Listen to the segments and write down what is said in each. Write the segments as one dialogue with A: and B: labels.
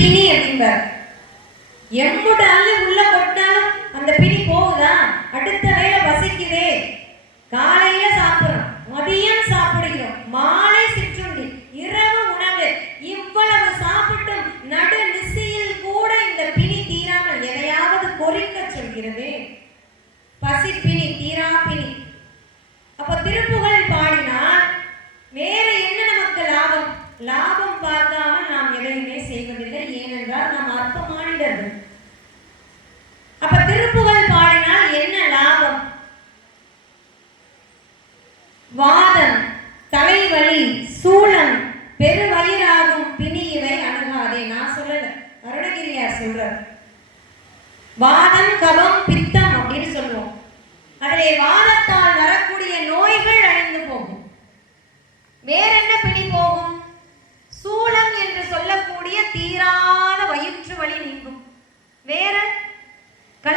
A: பிணி அப்படிம்பார் எம்புட்டு அள்ளி உள்ள கொட்டாலும் அந்த பிணி போகுதா? அடுத்த வேளை பசிக்குதே காலையில சாப்பிடுறோம் மதியம் சாப்பிடுகிறோம் மாலை சிற்றுண்டி இரவு உணவு. இவ்வளவு சாப்பிட்டும் நடு நிசையில் கூட இந்த பிணி தீராமல் எதையாவது பொறிக்க சொல்கிறது. பசி பிணி தீரா பிணி. அப்ப திருப்புகள் பாடினால் வேற என்ன நமக்கு லாபம் லாபம் பார்க்காமல் நாம் எதையுமே செய்வதில்லை ஏனென்றால் நாம் அற்ப அப்ப திருப்புகழ் பாடினால் என்ன லாபம்? வாதம் தலைவலி சூளம் பெருவயிறாகும் பிணி இவை அணுகாதே. நான் சொல்லல. அருணகிரியார் சொல்ற வாதம் கபம் பித்த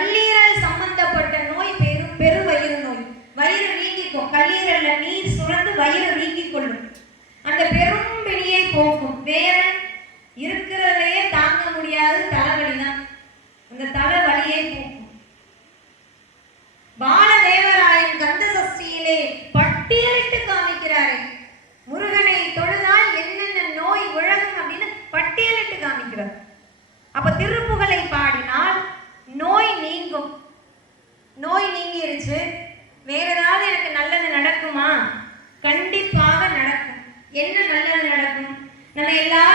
A: கல்லீரல் சம்பந்தப்பட்ட நோய் பெரு பெருவயிறு நோய். வயிறு நீங்கிக்கும். கல்லீரல்ல நீர் சுரந்து வயிறு நீங்கிக் கொள்ளும் அந்த பெரும் பிணியை போக்கும். வேற இருக்கிறதையே தாங்க முடியாது தலைவலி தான் அந்த தலைவலியை போக்கும். பாலதேவராயன் கந்த சஷ்டியிலே பட்டியலிட்டு காமிக்கிறாரே. முருகனை தொழுதால் என்னென்ன நோய் விழகும் அப்படின்னு பட்டியலிட்டு காமிக்கிறார். அப்ப திருப்புகழை பாடினால் நோய் நீங்கும் நோய் வேற ஏதாவது எனக்கு நல்லது நடக்குமா? கண்டிப்பாக நடக்கும். என்ன நல்லது நடக்கும்? நம்ம எல்லாரும்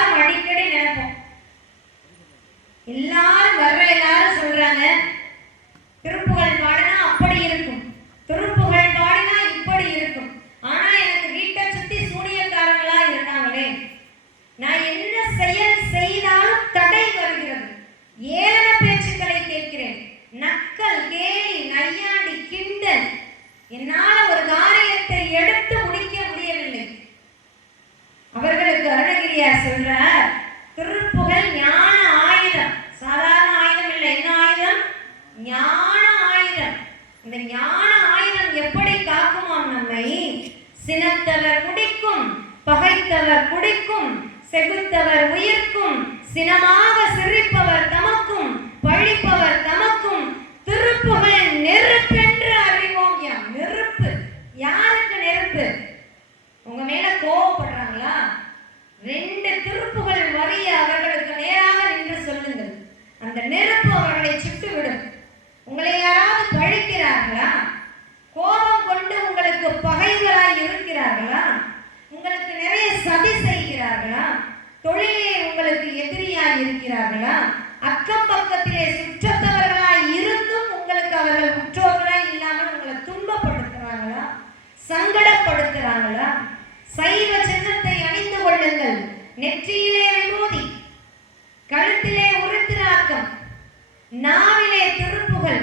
A: சினத்தவர் குடிக்கும் பகைத்தவர் குடிக்கும் செகுத்தவர் உயிர்க்கும் சினமாக சிரிப்பவர் தமக்கும் பழிப்பவர் தமக்கும் திருப்புகழ் நெருப்பென்று அறிவோம். யா நெருப்பு யாருக்கு நெருப்பு? உங்க மேல கோவப்படுறாங்களா? ரெண்டு திருப்புகள் வரிய அவர்களுக்கு நேராக நின்று சொல்லுங்கள். அந்த நெருப்பு அவர்களை சுட்டு விடும் உங்களை யாராவது பழிக்கிறார்களா கோபம் கொண்டு உங்களுக்கு பகைவராய் செய்கிறார்களா? உங்களுக்கு நிறைய சதி செய்கிறார்களா? தொழிலே உங்களுக்கு எதிரியாய் இருக்கிறார்களா? அக்கம் பக்கத்திலே சுற்றத்தவர்களாய் இருந்தும் உங்களுக்கு அவர்கள் உற்றோர்களாய் இல்லாமல் உங்களை துன்பப்படுத்துறாங்களா? சங்கடப்படுத்துறாங்களா? சைவ சின்னத்தை அணிந்து கொள்ளுங்கள். நெற்றியிலே விமோதி கழுத்திலே உருத்திராக்கம் நாவிலே திருப்புகள்